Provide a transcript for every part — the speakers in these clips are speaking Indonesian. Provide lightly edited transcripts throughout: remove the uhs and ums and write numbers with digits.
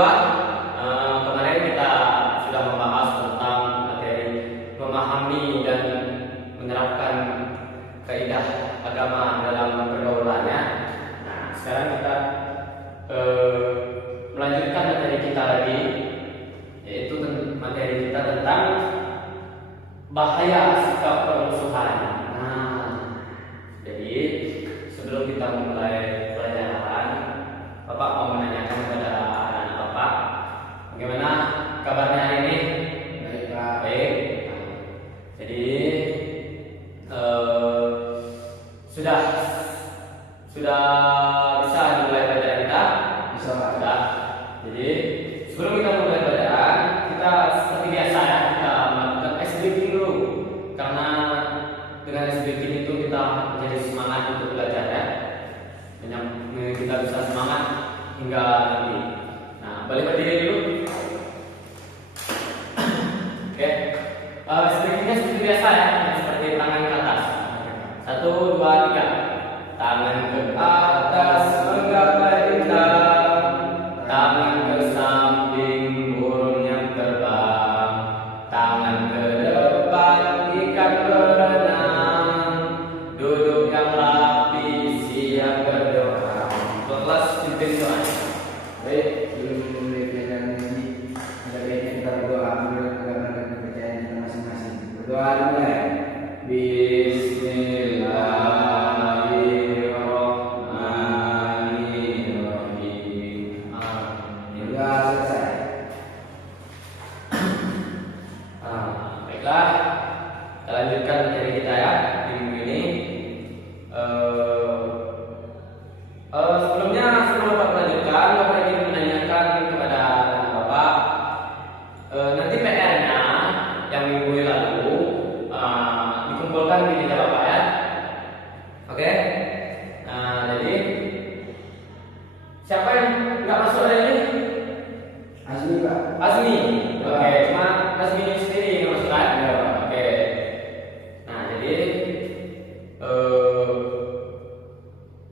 kedua, kemarin kita sudah membahas tentang materi memahami dan menerapkan kaidah agama dalam pergaulannya. Nah, sekarang kita melanjutkan materi kita lagi, yaitu materi kita tentang bahaya sikap permusuhan. Nah, jadi sebelum kita mulai pelajaran, Bapak mau menanyakan kepada anak-anak Bapak, bagaimana kabarnya hari ini? Baik, Pak. Baik. Jadi sudah bisa dimulai pelajaran kita? Bisa, Pak. Sudah. Jadi sebelum kita mulai pelajaran, kita seperti biasa ya, kita melakukan ice breaking dulu. Karena dengan ice breaking itu kita menjadi semangat untuk belajar ya. Kita bisa semangat hingga nanti. Nah, balik berdiri dulu. Oke. Ice breakingnya seperti biasa ya, seperti tangan ke atas. 1, 2, 3. Tangan ke atas menggapai bintang, tangan ke samping burung yang terbang, tangan ke depan ikan berenang, duduk yang rapi siap berdoa. Kelas pimpin doa. Baik, sebelum memulai pelajaran ini, ada baiknya kita berdoa menurut agama dan kepercayaan kita masing-masing. Berdoa dimulai. Bismillahirrahmanirrahim. Berdoa selesai. Baiklah, kita lanjutkan materi kita ya di minggu ini. Sebelum Bapak melanjutkan, Bapak ingin menanyakan kepada Bapak, nanti PR-nya yang minggu lalu dikumpulkan di meja Bapak ya. Oke? Nah, jadi siapa yang nggak masuk hari ini? Azmi, Pak. Azmi. Oke, cuma Azmi sendiri yang masuk kan? Ya, Pak. Oke. Nah, jadi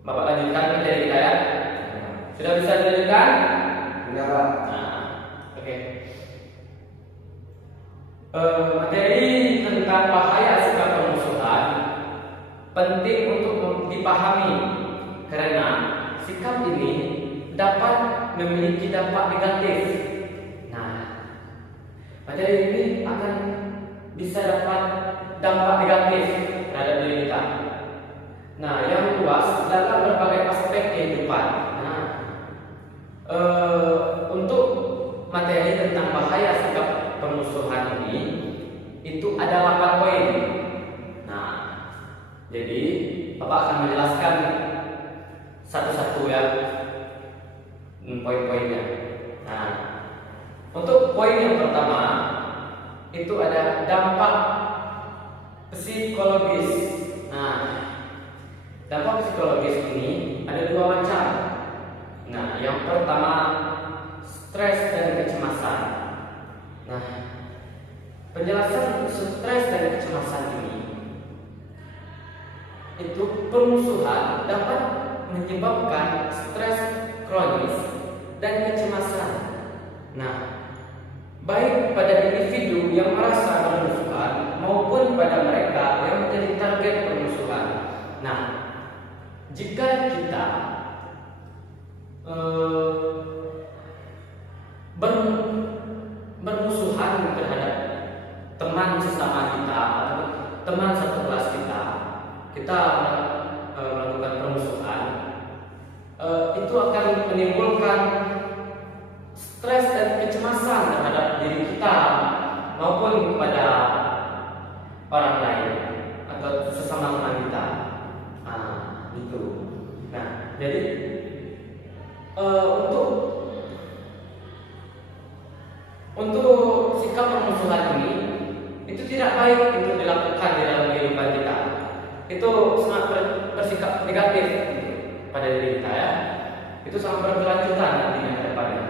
Bapak lanjutkan materi kita ya. Sudah bisa dilanjutkan? Sudah, Pak. Nah, oke. Materi tentang bahaya sikap permusuhan penting untuk dipahami karena sikap ini dapat memiliki dampak negatif. Nah, materi ini akan bisa dapat dampak negatif terhadap diri kita. Nah, yang luas dalam berbagai aspek kehidupan. Nah, untuk materi tentang bahaya sikap permusuhan ini itu ada 8 poin. Nah, jadi Bapak akan menjelaskan satu-satu ya poin-poinnya. Nah, untuk poin yang pertama itu ada dampak psikologis. Nah, dampak psikologis ini ada 2 macam. Nah, yang pertama stres dan kecemasan. Nah, penjelasan stres dan kecemasan ini itu permusuhan dapat menyebabkan stres kronis dan kecemasan. Nah, baik pada individu yang merasa permusuhan maupun pada mereka yang menjadi target permusuhan. Nah, jika kita bermusuhan terhadap teman sesama kita atau teman satu kelas kita melakukan permusuhan, itu akan menimbulkan stres dan kecemasan terhadap diri kita maupun kepada orang lain atau sesama teman kita. Nah, itu. Nah, jadi untuk sikap permusuhan ini itu tidak baik untuk dilakukan di dalam kehidupan kita. Itu sangat bersikap negatif pada diri kita ya. Itu sangat berkelanjutan nantinya ke depannya.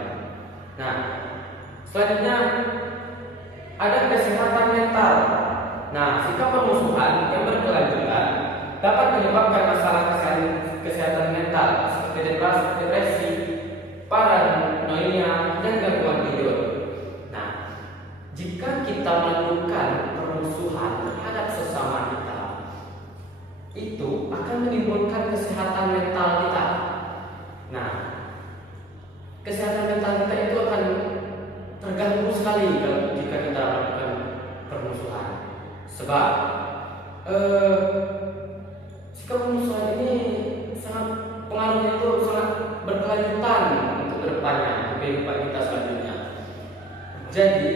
Nah, selanjutnya ada kesehatan mental. Nah, sikap permusuhan yang berkelanjutan dapat menyebabkan masalah kesehatan mental seperti depresi, paranoia, dan gangguan tidur. Nah, jika kita melakukan permusuhan terhadap sesama kita, itu akan menimbulkan kesehatan mental kita. Nah, kesehatan mental kita itu akan terganggu sekali jika kita melakukan permusuhan. Sebab sikap permusuhan ini pengaruhnya itu sangat berkelanjutan untuk kedepannya, kehidupan kita selanjutnya. Jadi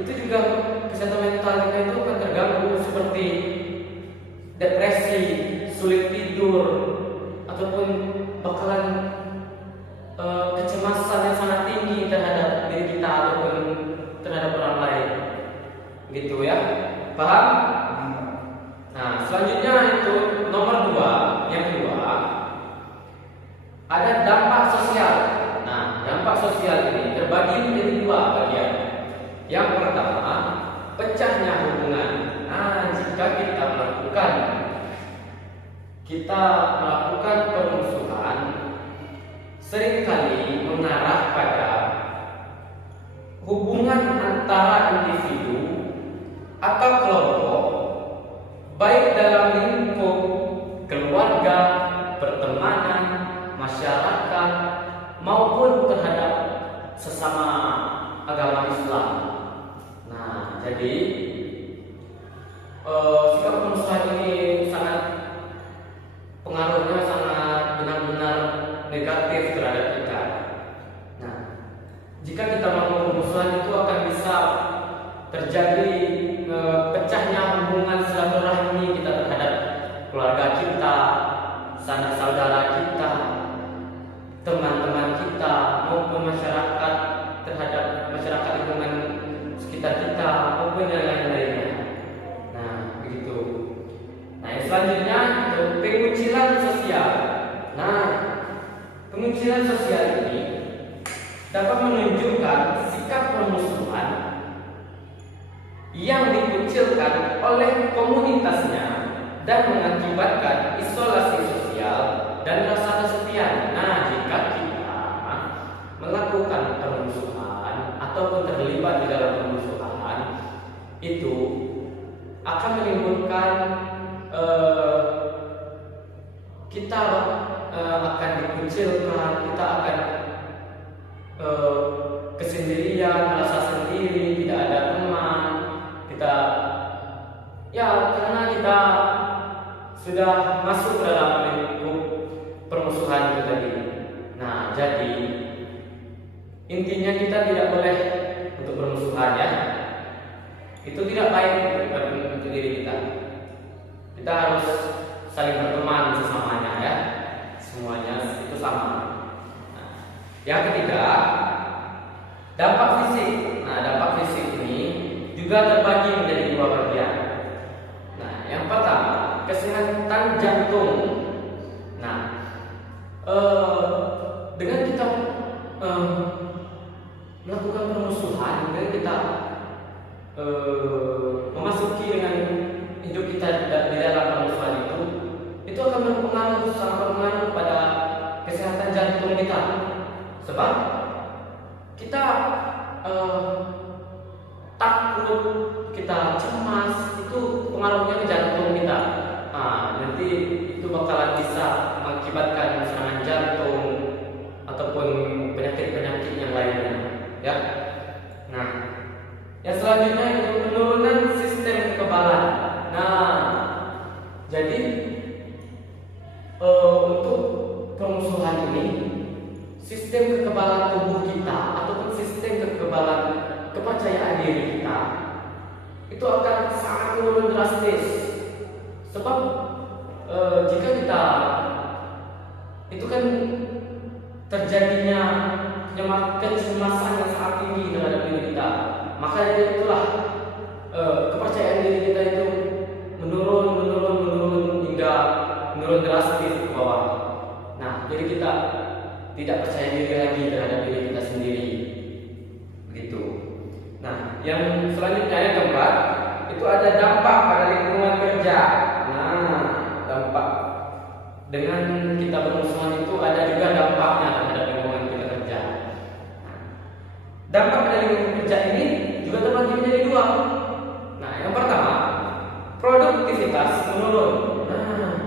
itu juga kesehatan mental kita itu akan terganggu seperti depresi, sulit tidur, ataupun bakalan kecemasan yang sangat tinggi terhadap diri kita ataupun terhadap orang lain. Gitu ya, paham? Nah, selanjutnya itu nomor 2, yang kedua ada dampak sosial. Nah, dampak sosial ini terbagi menjadi 2 bagian. Yang pertama, pecahnya hubungan. Nah, jika kita melakukan permusuhan, seringkali mengarah pada hubungan antara individu atau kelompok, baik dalam lingkup keluarga, pertemanan, masyarakat, maupun terhadap sesama agama Islam. Nah, jadi sikap permusuhan ini pengaruhnya sangat benar-benar negatif terhadap kita. Nah, jika kita melakukan permusuhan itu akan bisa terjadi pecahnya hubungan silaturahmi kita terhadap keluarga kita, sanak saudara kita, teman-teman kita, maupun masyarakat terhadap masyarakat lingkungan sekitar kita maupun yang lain-lainnya. Nah, begitu. Nah, yang selanjutnya pengucilan sosial. Nah, pengucilan sosial ini dapat menunjukkan sikap permusuhan yang dikucilkan oleh komunitasnya dan mengakibatkan isolasi sosial dan rasa kesepian. Nah, jika kita melakukan permusuhan ataupun terlibat di dalam permusuhan, itu akan menimbulkan kita akan dikucilkan, kita akan kesendirian, merasa sendiri, tidak ada teman, kita karena kita sudah masuk dalam lingkup permusuhan itu tadi. Nah, jadi intinya kita tidak boleh untuk permusuhan ya. Itu tidak baik untuk diri kita. Kita harus saling berteman sesamanya ya. Semuanya itu sama. Nah, yang ketiga, dampak fisik. Nah, dampak fisik ini juga terbagi menjadi 2 bagian. Nah, yang pertama, kesehatan jantung. Nah, dengan kita melakukan permusuhan, dengan kita memasuki dengan hidup kita di dalam permusuhan itu akan sangat berpengaruh pada kesehatan jantung kita. Sebab kita takut, kita cemas, itu pengaruhnya ke jantung kita. Nah, nanti itu bakalan bisa mengakibatkan serangan jantung ataupun penyakit-penyakit yang lainnya, ya. Nah, yang selanjutnya itu penurunan sistem kekebalan. Nah, jadi untuk permusuhan ini, sistem kekebalan tubuh kita ataupun sistem kekebalan kepercayaan diri kita itu akan sangat menurun drastis. Sebab jika kita itu kan terjadinya kecemasan yang sangat tinggi terhadap diri kita, maka itulah kepercayaan diri kita itu menurun hingga menurun drastis ke bawah. Nah, jadi kita tidak percaya diri lagi terhadap diri kita sendiri, begitu. Nah, yang selanjutnya yang keempat itu ada dampak pada lingkungan kerja. Nah, dampak dengan kita bermusuhan itu ada juga dampaknya terhadap lingkungan kita kerja. Nah, dampak dari lingkungan kerja ini juga terbagi menjadi dua. Nah, yang pertama, produktivitas menurun. Nah,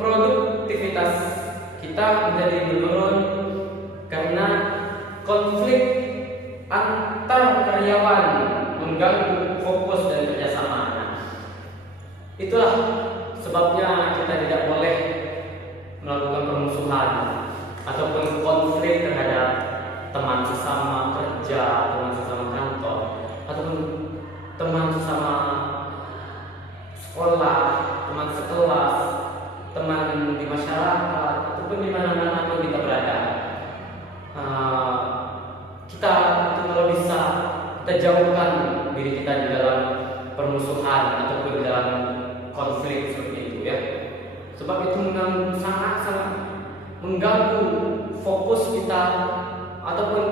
produktivitas kita menjadi menurun karena konflik antar karyawan mengganggu fokus dan kerjasama. Nah, itulah sebabnya kita tidak boleh melakukan permusuhan ataupun konflik terhadap teman sesama kerja, teman sesama kantor, ataupun teman sesama sekolah, teman sekelas, teman di masyarakat, ataupun di mana-mana pun kita berada. Kita itu kalau bisa kita jauhkan diri kita di dalam permusuhan ataupun di dalam konflik seperti itu ya. Sebab itu sangat-sangat mengganggu fokus kita ataupun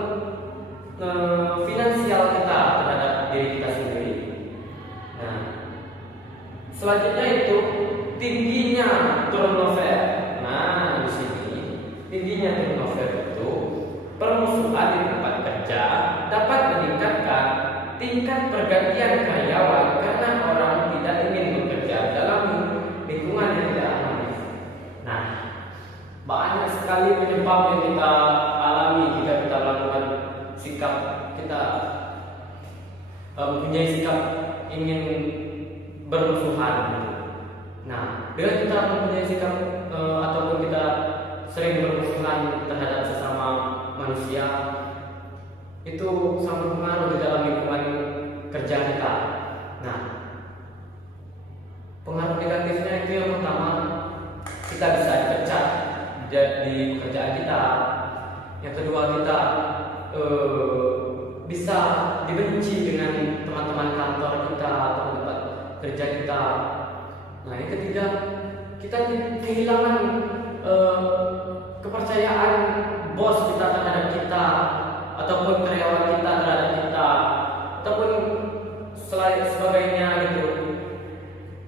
finansial kita terhadap diri kita sendiri. Nah, selanjutnya itu tingginya turnover. Nah, di sini tingginya turnover itu permusuhan di tempat kerja dapat meningkatkan tingkat pergantian karyawan karena orang tidak ingin bekerja dalam lingkungan yang tidak aman. Nah, banyak sekali penyebab yang kita alami jika kita melakukan sikap kita mempunyai sikap ingin bermusuhan. Nah, dengan kita mempunyai sikap ataupun kita sering bermusuhan terhadap sesama manusia, itu sangat berpengaruh di dalam lingkungan kerja kita. Nah, pengaruh negatifnya itu yang pertama, kita bisa dipecat di pekerjaan kita. Yang kedua, kita bisa dibenci dengan teman-teman kantor kita atau tempat kerja kita. Nah, yang ketiga, kita kehilangan kepercayaan bos kita terhadap kita ataupun karyawan kita terhadap kita ataupun selain sebagainya gitu,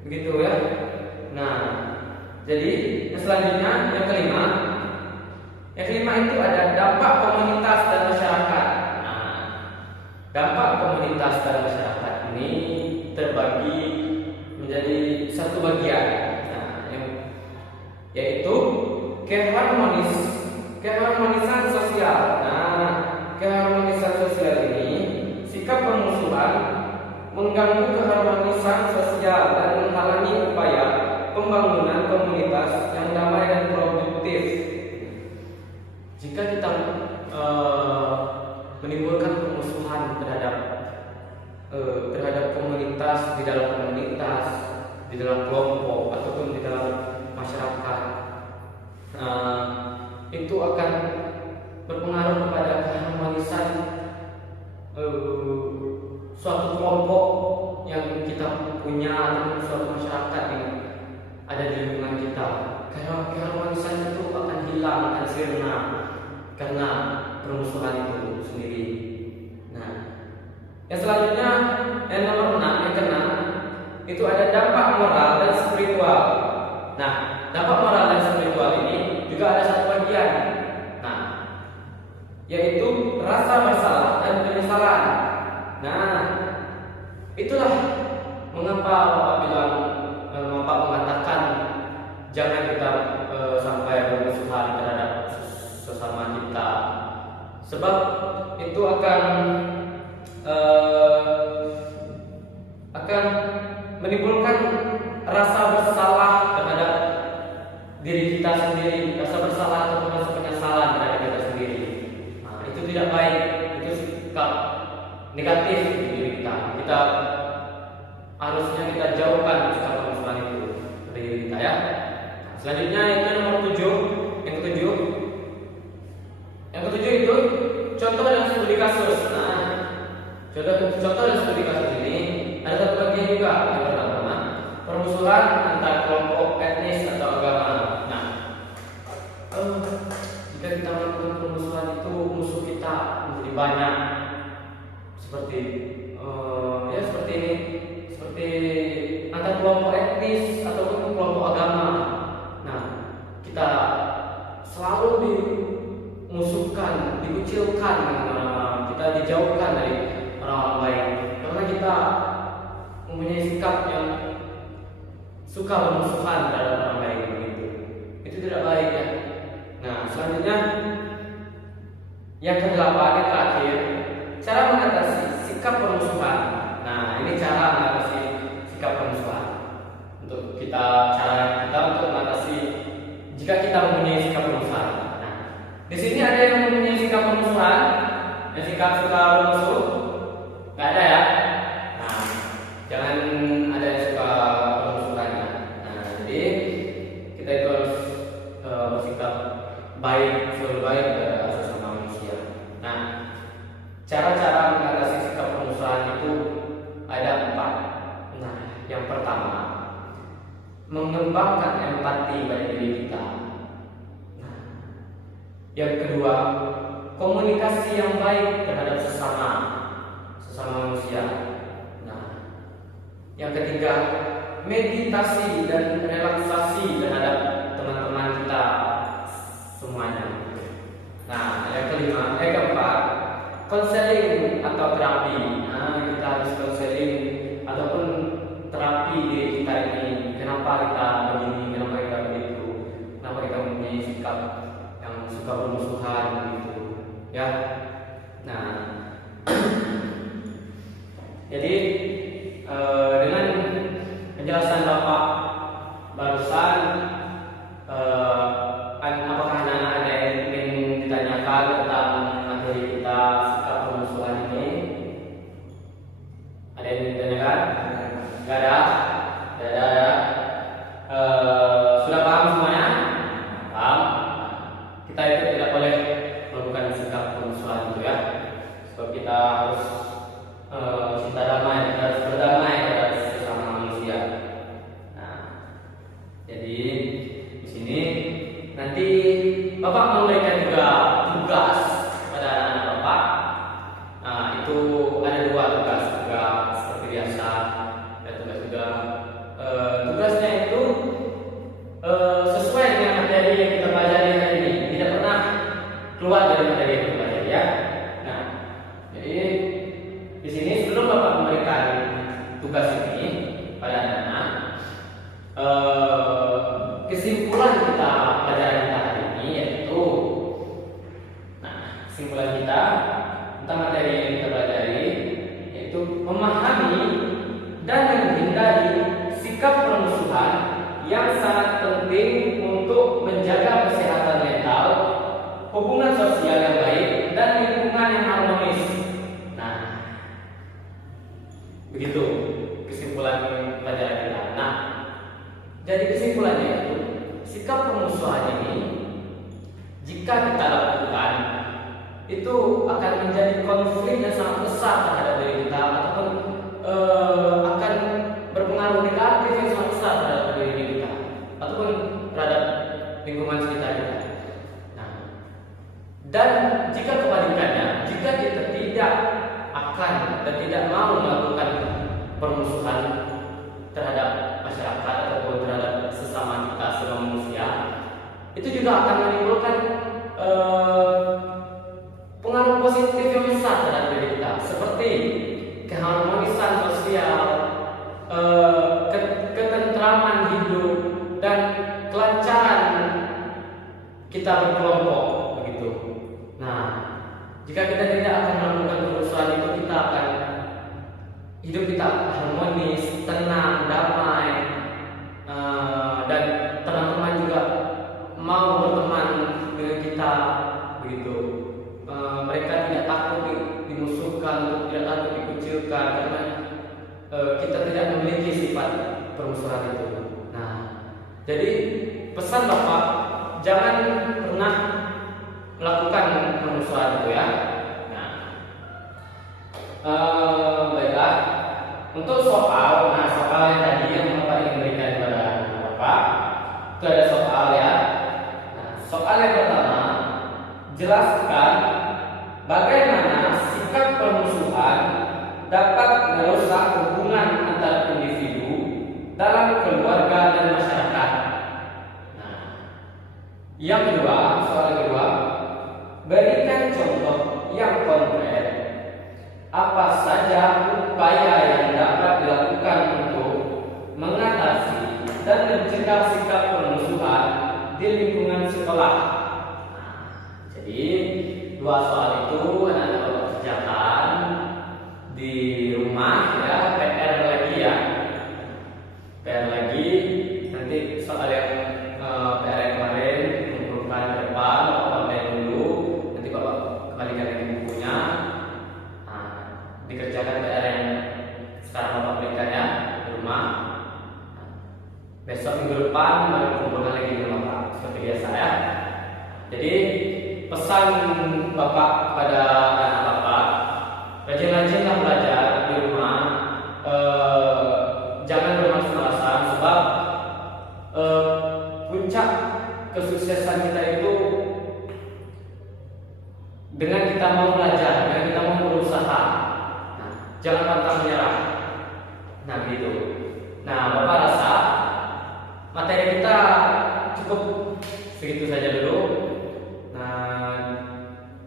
begitu ya. Nah, jadi yang selanjutnya yang kelima itu ada dampak komunitas dan masyarakat. Nah, dampak komunitas dan masyarakat ini terbagi menjadi satu bagian, yaitu keharmonisan sosial. Nah, keharmonisan sosial ini sikap permusuhan mengganggu keharmonisan sosial dan menghalangi upaya pembangunan komunitas yang damai dan produktif. Jika kita menimbulkan permusuhan terhadap komunitas, di dalam kelompok ataupun di dalam masyarakat, itu akan berpengaruh kepada keharmonisan suatu kelompok yang kita punya ataupun suatu masyarakat yang ada di lingkungan kita. Karena keharmonisan itu akan hilang, akan sirna karena permusuhan itu sendiri. Nah, yang selanjutnya yang nomor 6, yang keenam, itu ada dampak moral dan spiritual. Nah, dampak moral dan spiritual ini juga ada satu bagian. Nah, yaitu rasa bersalah dan penyesalan. Nah, itulah mengapa Bapak mengatakan jangan kita sampai bermusuhan terhadap sesama kita, sebab itu akan menimbulkan rasa bersalah terhadap diri kita sendiri, rasa bersalah atau rasa penyesalan terhadap kita sendiri. Nah, itu tidak baik, itu sikap negatif di diri kita. Kita harusnya kita jauhkan sikap permusuhan itu dari diri kita ya. Selanjutnya itu nomor 7, yang ketujuh. Yang ketujuh itu contoh dan studi kasus. Nah, contoh dan studi kasus ini ada satu bagian juga. Yang pertama, permusuhan antar kelompok etnis atau agama. Nah, jika kita melakukan permusuhan itu, musuh kita menjadi banyak. Seperti seperti ini, seperti antar kelompok etnis ataupun kelompok agama. Nah, kita selalu dimusuhkan, dikucilkan, kita dijauhkan dari orang-orang baik karena kita mempunyai sikap yang suka bermusuhan terhadap orang lain begitu. Itu tidak baik ya. Nah, selanjutnya yang kedelapan, yang terakhir, cara mengatasi sikap permusuhan. Nah, ini cara mengatasi sikap permusuhan. Untuk cara kita untuk mengatasi jika kita mempunyai sikap permusuhan. Nah, di sini ada yang mempunyai sikap permusuhan, dan sikap suka bermusuh? Nggak ada ya. Nah, jangan ada yang suka permusuhan ya. Nah, jadi kita itu harus bersikap baik, selalu baik kepada sesama manusia. Nah, cara-cara mengatasi sikap permusuhan itu ada 4. Nah, yang pertama, mengembangkan empati pada diri kita. Nah, yang kedua, komunikasi yang baik terhadap sesama manusia. Nah, yang ketiga, meditasi dan relaksasi terhadap teman-teman kita semuanya. Nah, yang keempat, konseling atau terapi. Nah, kita harus konseling ataupun terapi diri kita ini. Kenapa kita begini, kenapa kita begitu, kenapa kita mempunyai sikap yang suka bermusuhan begitu, ya. Nah, jadi dengan penjelasan Bapak barusan, apakah anak-anak ada yang ingin ditanyakan tentang materi kita sikap permusuhan ini? Ada yang ingin ditanyakan? Nggak ada? Nggak ada ya? Sudah paham semuanya? Paham? Kita itu tidak boleh melakukan sikap permusuhan itu ya. Sebab kita harus cinta damai, kita harus berdamai dengan sesama manusia. Nah, jadi di sini nanti Bapak memberikan juga tugas pada anak-anak Bapak. Nah, itu ada 2 tugas juga seperti biasa. Dan tugas juga tugasnya itu sesuai dengan materi yang kita pelajari hari ini. Tidak pernah keluar dari materi yang kita pelajari ya. Nah, jadi di sini sebelum Bapak memberikan tugas ini pada anak-anak, kesimpulan kita pelajaran kita hari ini yaitu, nah, kesimpulan kita tentang materi yang kita pelajari yaitu memahami dan menghindari sikap permusuhan yang sangat penting untuk menjaga kesehatan mental, hubungan sosial yang baik, dan lingkungan yang harmonis. Nah, begitu kesimpulan pelajaran kita. Nah, jadi kesimpulannya itu sikap permusuhan ini jika kita lakukan itu akan menjadi konflik yang sangat besar terhadap diri kita ataupun akan berpengaruh negatif yang sangat besar terhadap diri kita ataupun terhadap lingkungan sekitar kita. Nah, dan jika kebalikannya, jika kita tidak akan dan tidak mau melakukan permusuhan terhadap masyarakat ataupun terhadap sesama kita sebagai manusia, itu juga akan menimbulkan pengaruh positif yang besar terhadap diri kita, seperti keharmonisan sosial, ketentraman hidup, dan kelancaran kita berkelompok begitu. Nah, jika kita tidak akan melakukan permusuhan itu, kita akan hidup kita harmonis, tenang, damai, dan teman-teman juga mau berteman dengan kita begitu. Mereka tidak takut dimusuhkan, tidak takut dikucilkan karena kita tidak memiliki sifat permusuhan itu. Nah, jadi pesan Bapak, jangan pernah melakukan permusuhan itu ya. Nah, baiklah. Untuk soal, nah soal yang tadi yang Bapak ingin berikan kepada Bapak, itu ada soal ya. Nah, soal yang pertama, jelaskan bagaimana sikap permusuhan dapat merusak hubungan antar individu dalam keluarga dan masyarakat. Nah, yang kedua, soal kedua, berikan contoh yang konkret, apa saja upaya yang dapat dilakukan untuk mengatasi dan mencegah sikap permusuhan di lingkungan sekolah. Jadi dua soal itu anak-anak Bapak kerjakan di rumah ya, PR lagi ya. PR lagi, nanti soal yang PR yang kemarin kumpulkan ke depan, Bapak pamerin dulu, nanti Bapak kembalikan lagi bukunya. Nah, dikerjakan PR yang sekarang Bapak berikan ya di rumah. Besok minggu depan baru kumpulkan lagi di rumah Bapak seperti biasa ya. Jadi pesan Bapak kepada anak Bapak, rajin-rajinlah belajar di rumah, jangan bermalas-malasan, sebab puncak kesuksesan kita itu dengan kita mau belajar, dengan kita mau berusaha. Nah, jangan pantang menyerah. Nah gitu. Nah, Bapak rasa materi kita cukup segitu saja dulu.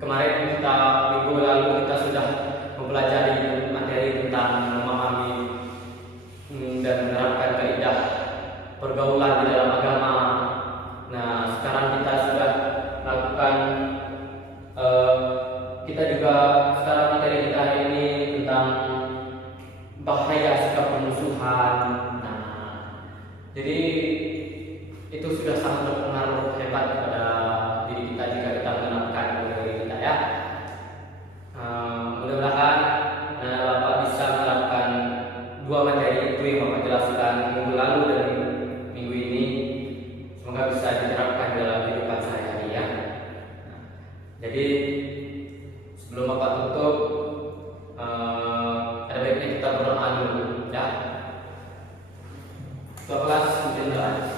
Kemarin minggu lalu kita sudah mempelajari materi tentang memahami dan menerapkan kaidah pergaulan di dalam agama. Nah, sekarang kita sudah lakukan, kita juga sekarang materi kita hari ini tentang bahaya sikap permusuhan. Nah, jadi itu sudah sangat berpengaruh hebat kepada diri kita jika kita menerapkan ya. Mudah-mudahan Bapak bisa menerapkan dua materi itu yang Bapak jelaskan minggu lalu dan minggu ini. Semoga bisa diterapkan dalam kehidupan sehari-hari ya. Jadi sebelum Bapak tutup, ada baiknya kita berdoa dulu ya. Ketua kelas mungkin doa.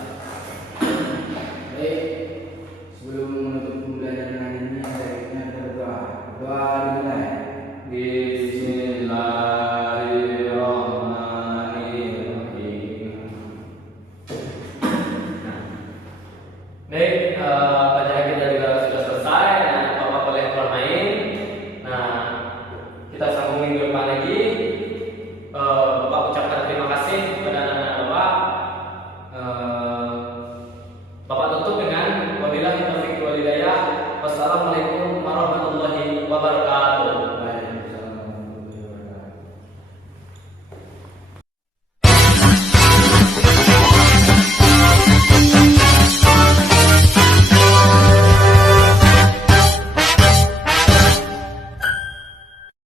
Baik, sebelum menutup pembelajaran hari ini, sebaiknya kita berdoa. Doa dimulai. Bismillahirrahmanirrahim. Baik, pelajaran kita juga sudah selesai. Nah, Bapak boleh keluar main. Nah, kita sambung minggu depan lagi. Bapak ucapkan terima kasih kepada anak-anak Bapak. Bapak tutup dengan wabillahi taufiq wal hidayah. Wassalamualaikum warahmatullahi wabarakatuh.